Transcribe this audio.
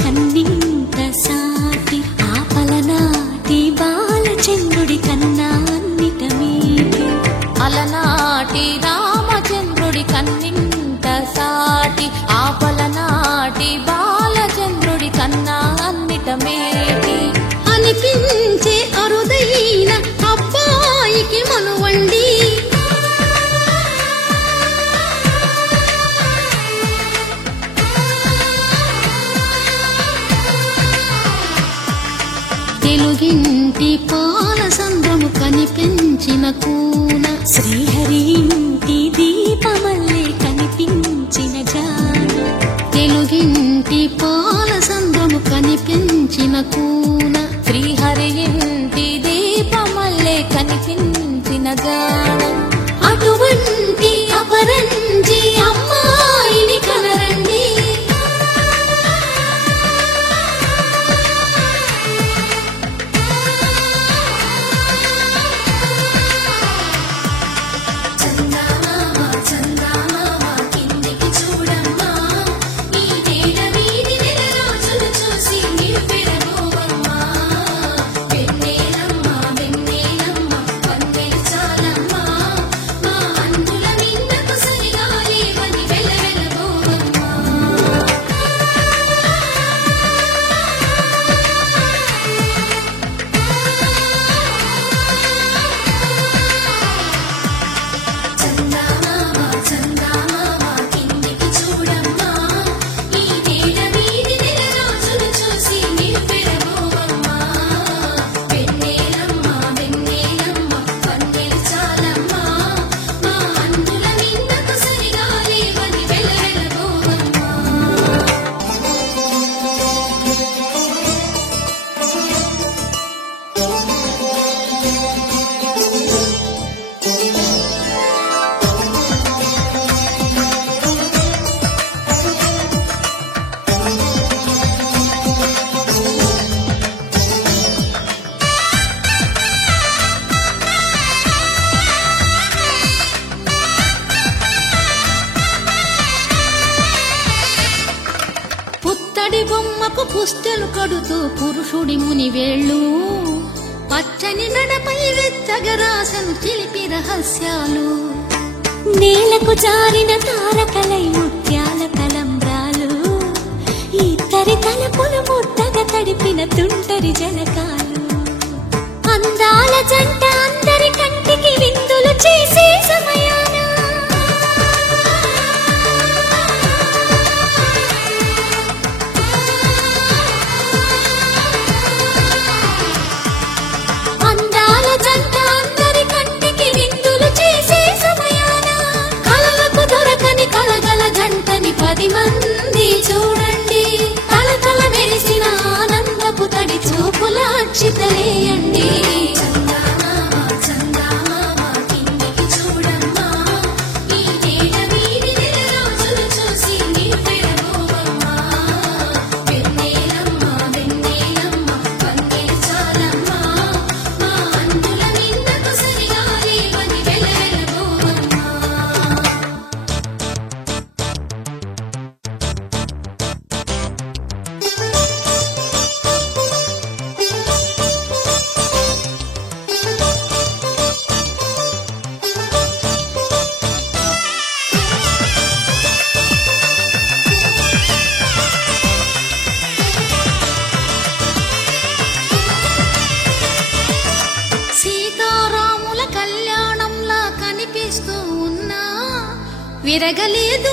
కన్నింత సాటి ఆపలనాటి బాలచంద్రుడి కన్నా అన్నిట మీటి అలనాటి రామచంద్రుడి కన్నింత సాటి ఆపలనాటి బాలచంద్రుడి కన్నా అన్నిట మేటి అనిపించే అరుదైన అబ్బాయికి మనువండి తెలుగింటి పాలసంద్రము కనిపించిన కూన శ్రీహరి ఇంటి దీపమల్లే కనిపించిన జాన తెలుగింటి పాలసంద్రము కనిపించిన కూన శ్రీహరి ఇంటి దీపమల్లే కనిపించిన జాన అటువంటి అపరంజి అమ్మాయిని కనరండి పుత్తడి బొమ్మకు పుస్తెలు కడుతూ పురుషుడి ముని వేళ్ళు పచ్చని నడపై వెచ్చగరాసను చిలిపి రహస్యాలు నేలకు జారిన తారకలై ముత్యాల తలంబ్రాలు ఇద్దరి తలపులు ముద్దగా తడిపిన తుంటరి జలకాలు అందాల జంట అందరి కంటికి విందులు చేసే సమయాన అందాల జంట అందరి కంటికి విందులు చేసే సమయాన కలలకు దొరకని కలగల జంటని 10 మంది చూడండి కలకల మెరిసిన ఆనందపు తడి చూపుల అక్షితలేయండి విరగలేదు